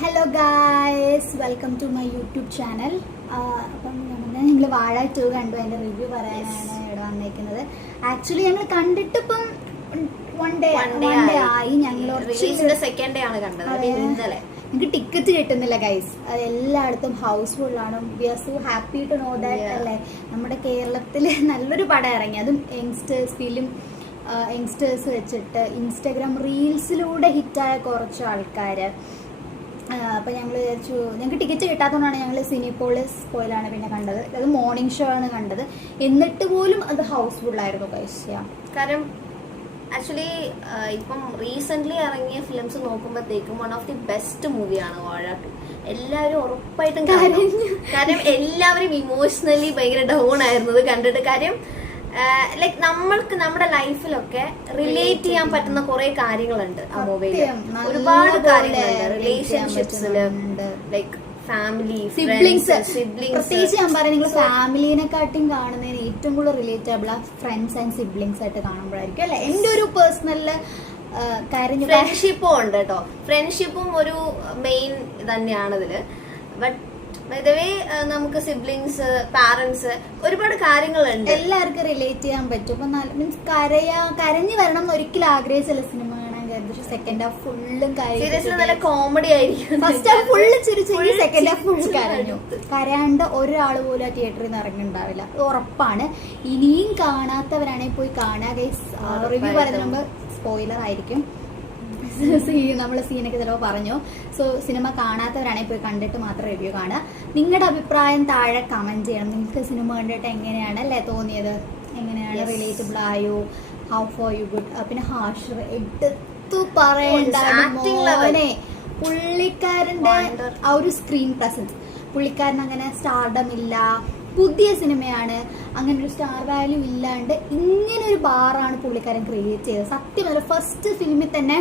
Hello guys, welcome to my YouTube channel. അപ്പം ഞങ്ങൾ വാഴ 2 കണ്ടു. അതിൻ്റെ റിവ്യൂ പറയാനാണ് ഇവിടെ വന്നേക്കുന്നത്. ആക്ച്വലി ഞങ്ങൾ കണ്ടിട്ട് ഇപ്പം വൺ ഡേ ആയി. ഞങ്ങൾ സെക്കൻഡ് ഡേ ആണ് കണ്ടത്. ഇന്നലെ എനിക്ക് ടിക്കറ്റ് കിട്ടുന്നില്ല ഗൈസ്. അത് എല്ലായിടത്തും ഹൗസ്ഫുള്ളാണ്. We are so happy to know that. അല്ലേ, നമ്മുടെ കേരളത്തിൽ നല്ലൊരു പടം ഇറങ്ങി, അതും യങ്സ്റ്റേഴ്സ് വെച്ചിട്ട് ഇൻസ്റ്റാഗ്രാം റീൽസിലൂടെ ഹിറ്റായ കുറച്ച് ആൾക്കാർ. അപ്പോൾ ഞങ്ങൾ വിചാരിച്ചു, ഞങ്ങൾക്ക് ടിക്കറ്റ് കിട്ടാത്തതുകൊണ്ടാണ് ഞങ്ങൾ സിനിപോളിസ് പോയിലാണ് പിന്നെ കണ്ടത്. അത് മോർണിംഗ് ഷോ ആണ് കണ്ടത്. എന്നിട്ട് പോലും അത് ഹൗസ്ഫുള്ളായിരുന്നു കഴിച്ച. കാരണം ആക്ച്വലി ഇപ്പം റീസെന്റ് ഇറങ്ങിയ ഫിലിംസ് നോക്കുമ്പോഴത്തേക്കും വൺ ഓഫ് ദി ബെസ്റ്റ് മൂവിയാണ് വാഴ 2. എല്ലാവരും ഉറപ്പായിട്ടും കാര്യം എല്ലാവരും ഇമോഷണലി ഭയങ്കര ഡൗൺ ആയിരുന്നത് കണ്ടിട്ട്. കാര്യം ലൈക്ക് നമ്മൾക്ക് നമ്മുടെ ലൈഫിലൊക്കെ റിലേറ്റ് ചെയ്യാൻ പറ്റുന്ന കുറെ കാര്യങ്ങളുണ്ട് ആ മൂവിയിൽ. ഒരുപാട് കാര്യങ്ങളുണ്ട് റിലേഷൻഷിപ്സില്, ലൈക്ക് ഫാമിലി, സിബ്ലിങ്സ്. പ്രത്യേകിച്ച് ഞാൻ പറയാം, നിങ്ങൾ ഫാമിലിനെക്കാട്ടും കാണുന്നതിന് ഏറ്റവും കൂടുതൽ റിലേറ്റബിൾ ആ ഫ്രണ്ട്സ് ആൻഡ് സിബ്ലിങ്സ് ആയിട്ട് കാണുമ്പോഴായിരിക്കും അല്ലെ. എന്റെ ഒരു പേഴ്സണല് ഫ്രണ്ട്ഷിപ്പും ഉണ്ട് കേട്ടോ. ഫ്രണ്ട്ഷിപ്പും ഒരു മെയിൻ തന്നെയാണ് ഇതില്. ബട്ട് നമുക്ക് സിബ്ലിങ്സ്, പാരന്റ്സ്, ഒരുപാട് കാര്യങ്ങളുണ്ട്. എല്ലാവർക്കും റിലേറ്റ് ചെയ്യാൻ പറ്റും. ഇപ്പൊ മീൻസ് കരഞ്ഞു വരണം എന്ന് ഒരിക്കലും ആഗ്രഹിച്ചല്ല സിനിമ കാണാൻ കരുതി. പക്ഷെ സെക്കൻഡ് ഹാഫ് ഫുള്ളും നല്ല കോമഡി ആയിരിക്കും. ഫസ്റ്റ് ഹാഫ് ഫുള്ള് ചിരിച്ചു, സെക്കൻഡ് ഹാഫ് ഫുള്ള് കരഞ്ഞു. കരയാണ്ട് ഒരാൾ പോലും ആ തിയേറ്ററിൽ നിന്ന് ഇറങ്ങുന്നുണ്ടാവില്ല, ഉറപ്പാണ്. ഇനിയും കാണാത്തവരാണെങ്കിൽ പോയി കാണാ ഗൈസ്. റിവ്യൂ പറയുന്നത് മുമ്പ് സ്പോയിലർ ആയിരിക്കും. നമ്മൾ സീനൊക്കെ ചിലപ്പോൾ പറഞ്ഞു. സോ സിനിമ കാണാത്തവരാണെങ്കിൽ പോയി കണ്ടിട്ട് മാത്രം റിവ്യൂ കാണുക. നിങ്ങളുടെ അഭിപ്രായം താഴെ കമന്റ് ചെയ്യണം. നിങ്ങൾക്ക് സിനിമ കണ്ടിട്ട് എങ്ങനെയാണ് അല്ലേ തോന്നിയത്, എങ്ങനെയാണ് റിലേറ്റബിൾ ആയോ, ഹൗ ഫോർ യു ഗുഡ്. പിന്നെ ഹാഷർ എടുത്തു പറയണ്ടേ, പുള്ളിക്കാരന്റെ ആ ഒരു സ്ക്രീൻ പ്രസൻസ്. പുള്ളിക്കാരൻ അങ്ങനെ സ്റ്റാർഡം ഇല്ല, പുതിയ സിനിമയാണ്, അങ്ങനെ ഒരു സ്റ്റാർ വാല്യൂ ഇല്ലാണ്ട് ഇങ്ങനെ ഒരു ബാറാണ് പുള്ളിക്കാരൻ ക്രിയേറ്റ് ചെയ്തത്. സത്യം ഫസ്റ്റ് ഫിലിമിൽ തന്നെ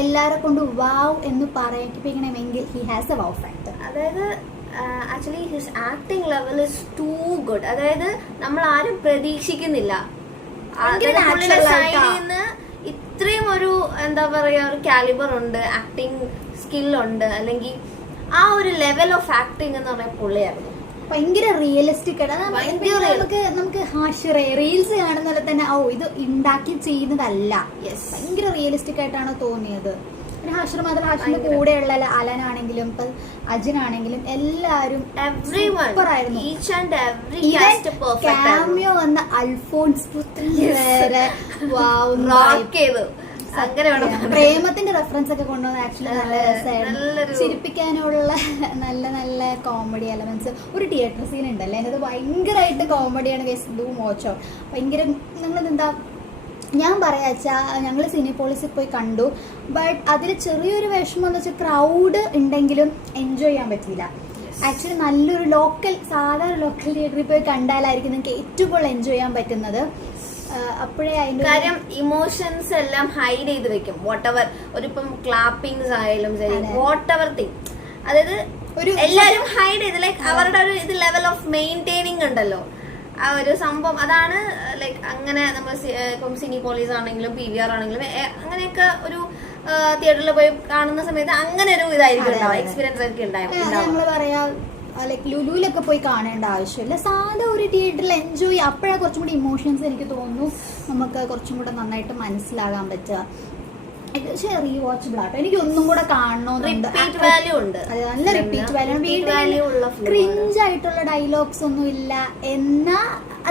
എല്ലാരെ കൊണ്ട് വാവ് എന്ന് പറയിപ്പിക്കണമെങ്കിൽ he has a wow factor. അതായത് actually his acting level is too good. അതായത് നമ്മൾ ആരും പ്രതീക്ഷിക്കുന്നില്ല സൈഡിൽ നിന്ന് ഇത്രയും ഒരു എന്താ പറയാ ഒരു കാലിബർ ഉണ്ട്, ആക്ടിങ് സ്കില്ലുണ്ട്, അല്ലെങ്കിൽ ആ ഒരു ലെവൽ ഓഫ് ആക്ടിങ് എന്ന് പറഞ്ഞാൽ പുള്ളിയായിരുന്നു. ഭയങ്കര റിയലിസ്റ്റിക് ആണ്. നമുക്ക് റീൽസ് കാണുന്ന പോലെ തന്നെ ഇത് ഉണ്ടാക്കി ചെയ്യുന്നതല്ല, ഭയങ്കര റിയലിസ്റ്റിക് ആയിട്ടാണ് തോന്നിയത്. പിന്നെ ഹാഷിർ മാത്രം, ഹാഷിറിന്റെ കൂടെയുള്ള അലനാണെങ്കിലും ഇപ്പൊ അജിനാണെങ്കിലും എല്ലാരും സൂപ്പറായിരുന്നു. ക്യാമിയോ വന്ന അൽഫോൺസ് പുത്രൻ വരെ പ്രേമത്തിന്റെ റെഫറൻസ് ഒക്കെ കൊണ്ടുവന്ന് ആക്ച്വലി നല്ല രസമായിരുന്നു. ചിരിപ്പിക്കാനുള്ള നല്ല നല്ല കോമഡി എലമെന്റ്സ്. ഒരു തിയേറ്റർ സീൻ ഉണ്ടല്ലേ, അത് ഭയങ്കരമായിട്ട് കോമഡിയാണ് ഗൈസ്. Do watch. ഭയങ്കര നിങ്ങളെന്താ ഞാൻ പറയാച്ചാ, ഞങ്ങൾ സിനിപോളിസിൽ പോയി കണ്ടു. ബട്ട് അതിൽ ചെറിയൊരു വിഷമം എന്ന് വെച്ചാൽ ക്രൗഡ് ഉണ്ടെങ്കിലും എൻജോയ് ചെയ്യാൻ പറ്റിയില്ല. ആക്ച്വലി നല്ലൊരു സാധാരണ ലോക്കൽ തിയേറ്ററിൽ പോയി കണ്ടാലായിരിക്കും നിങ്ങൾക്ക് ഏറ്റവും കൂടുതൽ എൻജോയ് ചെയ്യാൻ പറ്റുന്നത്. അപ്പോഴേ അതിന്റെ കാര്യം ഇമോഷൻസ് എല്ലാം ഹൈഡ് ചെയ്ത് വെക്കും. വാട്ടെവർ ഒരിപ്പം ക്ലാപ്പിംഗ്സ് ആയാലും ശരി, വാട്ടെവർ തിങ്, അതായത് ഒരു എല്ലാരും ഹൈഡ് ചെയ്ത് ലൈക്ക് അവരുടെ ഒരു ഇത് ലെവൽ ഓഫ് മെയിൻറ്റെയിനിങ് ഉണ്ടല്ലോ, ആ ഒരു സംഭവം. അതാണ് ലൈക്ക് അങ്ങനെ നമ്മൾ ഇപ്പം സിനിപോളീസ് ആണെങ്കിലും PVR ആണെങ്കിലും അങ്ങനെയൊക്കെ ഒരു തിയേറ്ററിൽ പോയി കാണുന്ന സമയത്ത് അങ്ങനെ ഒരു ഇതായിരിക്കും എക്സ്പീരിയൻസ് ഒക്കെ ഉണ്ടാവും. ലൈക്ക് ലുലുവിലൊക്കെ പോയി കാണേണ്ട ആവശ്യമില്ല, സാധാ ഒരു തിയേറ്ററിൽ എൻജോയ്. അപ്പോഴാണ് കുറച്ചും കൂടി ഇമോഷൻസ് എനിക്ക് തോന്നുന്നു നമുക്ക് കുറച്ചും കൂടെ നന്നായിട്ട് മനസ്സിലാകാൻ പറ്റുക. പക്ഷേ റീവാച്ചബിൾ ആട്ടോ, എനിക്ക് ഒന്നും കൂടെ കാണണമെന്നുണ്ട്. നല്ല റിപ്പീറ്റ് വാല്യൂ. ക്രിഞ്ച് ആയിട്ടുള്ള ഡയലോഗ്സ് ഒന്നും ഇല്ല, എന്നാ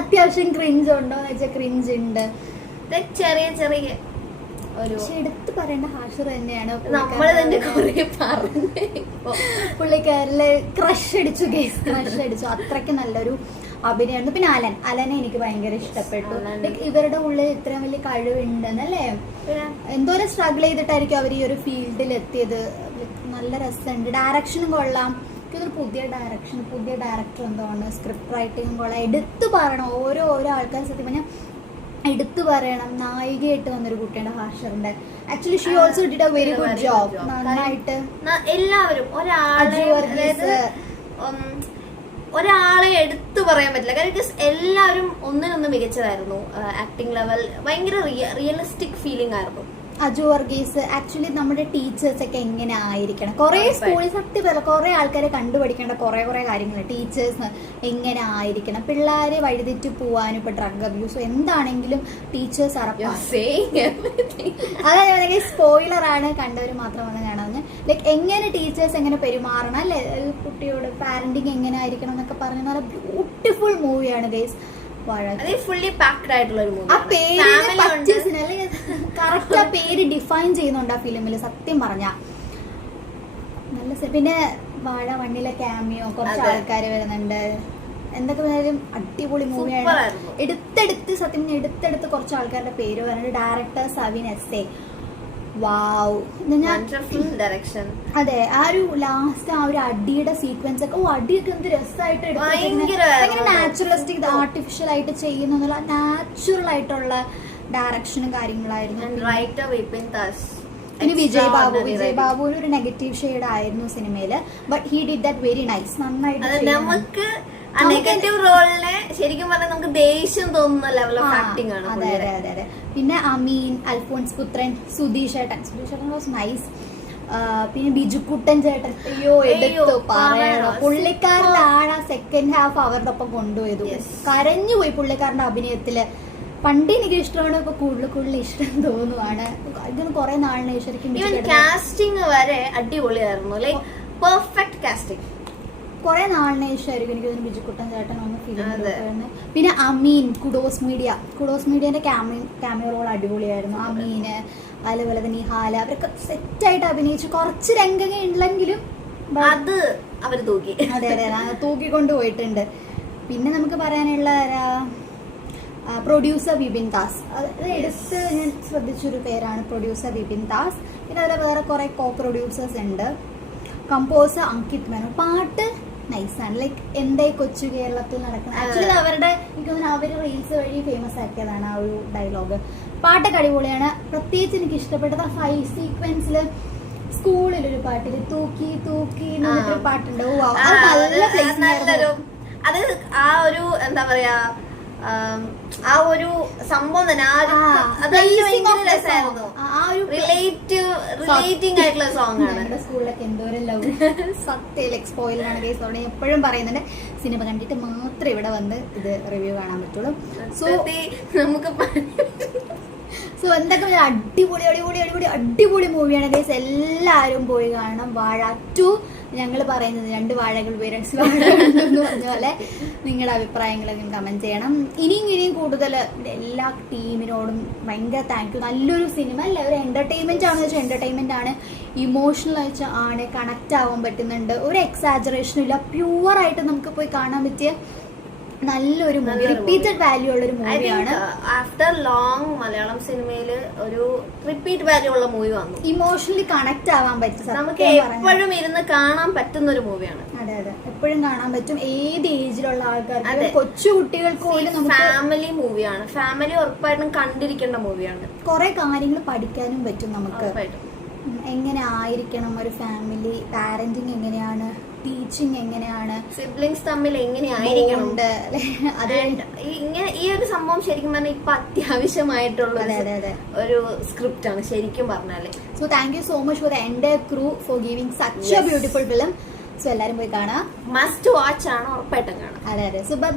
അത്യാവശ്യം ക്രിഞ്ച് ഉണ്ടോ എന്ന് വെച്ചാൽ ക്രിഞ്ച് ഉണ്ട്. ചെറിയ ചെറിയ പക്ഷെ എടുത്തു പറയേണ്ട ഹാഷിർ തന്നെയാണ്. പുള്ളിക്കാരില് ക്രഷ് അടിച്ചു. അത്രയ്ക്ക് നല്ലൊരു അഭിനയമായിരുന്നു. പിന്നെ അലനെ എനിക്ക് ഭയങ്കര ഇഷ്ടപ്പെട്ടു. ഇവരുടെ ഉള്ളിൽ ഇത്രയും വലിയ കഴിവുണ്ടെന്നല്ലേ, എന്തോരം സ്ട്രഗിൾ ചെയ്തിട്ടായിരിക്കും അവർ ഈ ഒരു ഫീൽഡിൽ എത്തിയത്. നല്ല രസമുണ്ട്. ഡയറക്ഷനും കൊള്ളാം. ഇതൊരു പുതിയ ഡയറക്ടർ എന്താണ്, സ്ക്രിപ്റ്റ് റൈറ്റിംഗും കൊള്ളാം. എടുത്തു പറയണം ഓരോ ആൾക്കാർ. സത്യം പറഞ്ഞാൽ എടുത്തു പറയണം, നായികയായിട്ട് വന്നൊരു കുട്ടിയുടെ ഹാഷിറിന്റെ. Actually she also did a very good job. നന്നായിട്ട് എല്ലാവരും ഒരാളെ എടുത്തു പറയാൻ പറ്റില്ല. കാരണം എല്ലാവരും ഒന്നിനൊന്ന് മികച്ചതായിരുന്നു. ആക്ടിങ് ലെവൽ ഭയങ്കര റിയലിസ്റ്റിക് ഫീലിംഗ് ആയിരുന്നു. അജു വർഗീസ് ആക്ച്വലി നമ്മുടെ ടീച്ചേഴ്സ് ഒക്കെ എങ്ങനെ ആയിരിക്കണം. കുറെ സ്കൂളിൽ സത്യം പറ കുറെ ആൾക്കാരെ കണ്ടുപഠിക്കേണ്ട കുറെ കാര്യങ്ങൾ. ടീച്ചേഴ്സ് എങ്ങനെ ആയിരിക്കണം, പിള്ളേരെ വഴിതെറ്റി പോവാനും ഇപ്പൊ ഡ്രഗ് അബ്യൂസോ എന്താണെങ്കിലും ടീച്ചേഴ്സ് അതായത് സ്പോയിലർ ആണ്, കണ്ടവർ മാത്രം വന്ന് കാണാമെന്ന്. ലൈക്ക് എങ്ങനെ ടീച്ചേഴ്സ് എങ്ങനെ പെരുമാറണം അല്ലെ, കുട്ടിയോട് പാരന്റിങ് എങ്ങനെ ആയിരിക്കണം എന്നൊക്കെ പറഞ്ഞ നല്ല ബ്യൂട്ടിഫുൾ മൂവിയാണ് ഗൈസ്. കറക്റ്റ് ആ പേര് ഡിഫൈൻ ചെയ്യുന്നുണ്ട് ആ ഫിലിമില് സത്യം പറഞ്ഞ നല്ല. പിന്നെ വാഴ 1 ക്യാമിയോ കുറച്ച് ആൾക്കാര് വരുന്നുണ്ട്. എന്തൊക്കെ പറഞ്ഞാലും അടിപൊളി മൂവിയാണ്. സത്യം എടുത്തെടുത്ത് കുറച്ച് ആൾക്കാരുടെ പേര് പറയുന്നുണ്ട്. Director Savin S. വാവ്, അതെ. ആ ഒരു ലാസ്റ്റ് ആ ഒരു അടിയുടെ സീക്വൻസ് ഒക്കെ, അടിയൊക്കെ എന്ത് രസമായിട്ട് എടുത്ത് നാച്ചുറലിസ്റ്റിക് ആർട്ടിഫിഷ്യൽ ആയിട്ട് ചെയ്യുന്ന നാച്ചുറൽ ആയിട്ടുള്ള ഡയറക്ഷനും കാര്യങ്ങളായിരുന്നു. പിന്നെ വിജയ് ബാബു ഒരു നെഗറ്റീവ് ഷെയ്ഡ് ആയിരുന്നു സിനിമയില്, but he did that very nice. നന്നായിട്ട് നെഗറ്റീവ് റോളിനെ ശരിക്കും പറഞ്ഞാൽ നമുക്ക് ദേഷ്യം തോന്നുന്ന ലെവൽ ഓഫ് ആക്ടിംഗ് ആണ്. അതെ. പിന്നെ അമീൻ, അൽഫോൺസ് പുത്രൻ, സുധീഷ് ചേട്ടൻ വാസ് നൈസ്. പിന്നെ ബിജുക്കുട്ടൻ ചേട്ടൻ, അയ്യോ എടുത്തു പറയണോ, പുള്ളിക്കാരന്റെ ആ സെക്കൻഡ് ഹാഫ് അവരുടെ ഒപ്പം കൊണ്ടുപോയത് കരഞ്ഞുപോയി പുള്ളിക്കാരന്റെ അഭിനയത്തില്. പണ്ട് എനിക്ക് ഇഷ്ടമാണ്, ഇപ്പൊ കൂടുതൽ ഇഷ്ടം തോന്നുവാണ്. ഇതിന് കുറെ നാളിന് ശരിക്കും കാസ്റ്റിംഗ് വരെ അടിപൊളിയായിരുന്നു. Like perfect casting. കുറെ നാളിന് ശേഷമായിരിക്കും എനിക്ക് തോന്നുന്നു ബിജുക്കുട്ടൻ ചേട്ടൻ ഒന്ന് ഫിലിം. പിന്നെ അമീൻ, കുഡോസ് മീഡിയന്റെ ക്യാമിയോ റോൾ അടിപൊളിയായിരുന്നു. അമീന്, അതുപോലെ തന്നെ നിഹാല, അവരൊക്കെ സെറ്റായിട്ട് അഭിനയിച്ചു. കുറച്ച് രംഗങ്ങൾ ഉണ്ടെങ്കിലും അത് അവര് തൂക്കി. അതെ തൂക്കിക്കൊണ്ട് പോയിട്ടുണ്ട്. പിന്നെ നമുക്ക് പറയാനുള്ള പ്രൊഡ്യൂസർ വിപിൻ ദാസ്, അത് എടുത്ത് ഞാൻ ശ്രദ്ധിച്ചൊരു പേരാണ് പ്രൊഡ്യൂസർ വിപിൻ ദാസ്. പിന്നെ അതിൽ വേറെ കുറെ കോ പ്രൊഡ്യൂസേഴ്സ് ഉണ്ട്. കമ്പോസർ അങ്കിത് മേനോൻ. പാട്ട് നൈസാണ്. ലൈക്ക് എന്റെ കൊച്ചു കേരളത്തിൽ നടക്കുന്ന ആക്ച്വലി അവരുടെ എനിക്ക് തോന്നുന്നു അവര് റീൽസ് വഴി ഫേമസ് ആക്കിയതാണ് ആ ഒരു ഡയലോഗ്. പാട്ടൊക്കെ അടിപൊളിയാണ്. പ്രത്യേകിച്ച് എനിക്ക് ഇഷ്ടപ്പെട്ടത് ആ ഫൈറ്റ് സീക്വൻസില് സ്കൂളിലൊരു പാട്ടില് തൂക്കി തൂക്കി എന്നൊരു പാട്ടുണ്ട്. നല്ല നല്ലൊരു അത് ആ ഒരു എന്താ പറയാ ആ ഒരു സംഭവം തന്നെ റിലേറ്റിംഗ് ആയിട്ടുള്ള സോങ് ആണ്. സ്കൂളിലൊക്കെ എന്തോരം ലവ് സത്യം സ്പോയിലറാണ് കേസ്. അവിടെ എപ്പോഴും പറയുന്നുണ്ട് സിനിമ കണ്ടിട്ട് മാത്രമേ ഇവിടെ വന്ന് ഇത് റിവ്യൂ കാണാൻ പറ്റുള്ളൂ. സോ എന്തൊക്കെ അടിപൊളി മൂവിയാണ് ഗൈസ്. എല്ലാവരും പോയി കാണണം. വാഴ 2 ഞങ്ങൾ പറയുന്നത് 2 വാഴകൾ പേരൻസ് എന്ന് പറഞ്ഞ പോലെ നിങ്ങളുടെ അഭിപ്രായങ്ങളൊക്കെ കമന്റ് ചെയ്യണം. ഇനിയും കൂടുതൽ എല്ലാ ടീമിനോടും ഭയങ്കര താങ്ക് യു. നല്ലൊരു സിനിമ അല്ല, ഒരു എന്റർടൈൻമെന്റ് ആണെന്ന് വെച്ചാൽ എന്റർടൈൻമെന്റ് ആണ്, ഇമോഷണൽ ആണ്, കണക്ട് ആവാൻ പറ്റുന്നുണ്ട്, ഒരു എക്സാജറേഷനും ഇല്ല, പ്യുവറായിട്ട് നമുക്ക് പോയി കാണാൻ പറ്റിയ നല്ലൊരു മൂവി, റിപ്പീറ്റഡ് വാല്യൂ ഉള്ള ഒരു മൂവിയാണ്. ആഫ്റ്റർ ലോങ് മലയാളം സിനിമയിൽ ഒരു റിപ്പീറ്റ് വാല്യൂ ഉള്ള മൂവി വന്നു. ഇമോഷണലി കണക്ട് ആവാൻ പറ്റും, നമുക്ക് എപ്പോഴും ഇരുന്ന് കാണാൻ പറ്റുന്ന ഒരു മൂവിയാണ്. അതെ എപ്പോഴും കാണാൻ പറ്റും, ഏത് ഏജിലുള്ള ആൾക്കാർക്ക്, കൊച്ചു കുട്ടികൾക്ക് പോലും. ഫാമിലി മൂവിയാണ്, ഫാമിലി ഉറപ്പായിട്ടും കണ്ടിരിക്കേണ്ട മൂവിയാണ്. കുറെ കാര്യങ്ങൾ പഠിക്കാനും പറ്റും നമുക്ക്. എങ്ങനെ ആയിരിക്കണം ഒരു ഫാമിലി, പാരന്റിങ് എങ്ങനെയാണ്, ടീച്ചിങ് എങ്ങനെയാണ്, സിബ്ലിങ്സ് തമ്മിൽ എങ്ങനെയായിരിക്കണം. ഈ ഒരു സംഭവം ശരിക്കും പറഞ്ഞാൽ ഇപ്പൊ അത്യാവശ്യമായിട്ടുള്ള ഒരു സ്ക്രിപ്റ്റ് ആണ് ശരിക്കും പറഞ്ഞാല്. So thank you so much for the entire crew for giving such a beautiful film. So എല്ലാരും പോയി കാണാം, മസ്റ്റ് വാച്ച് ആണ്, ഉറപ്പായിട്ടും കാണാം. അതെ. So by.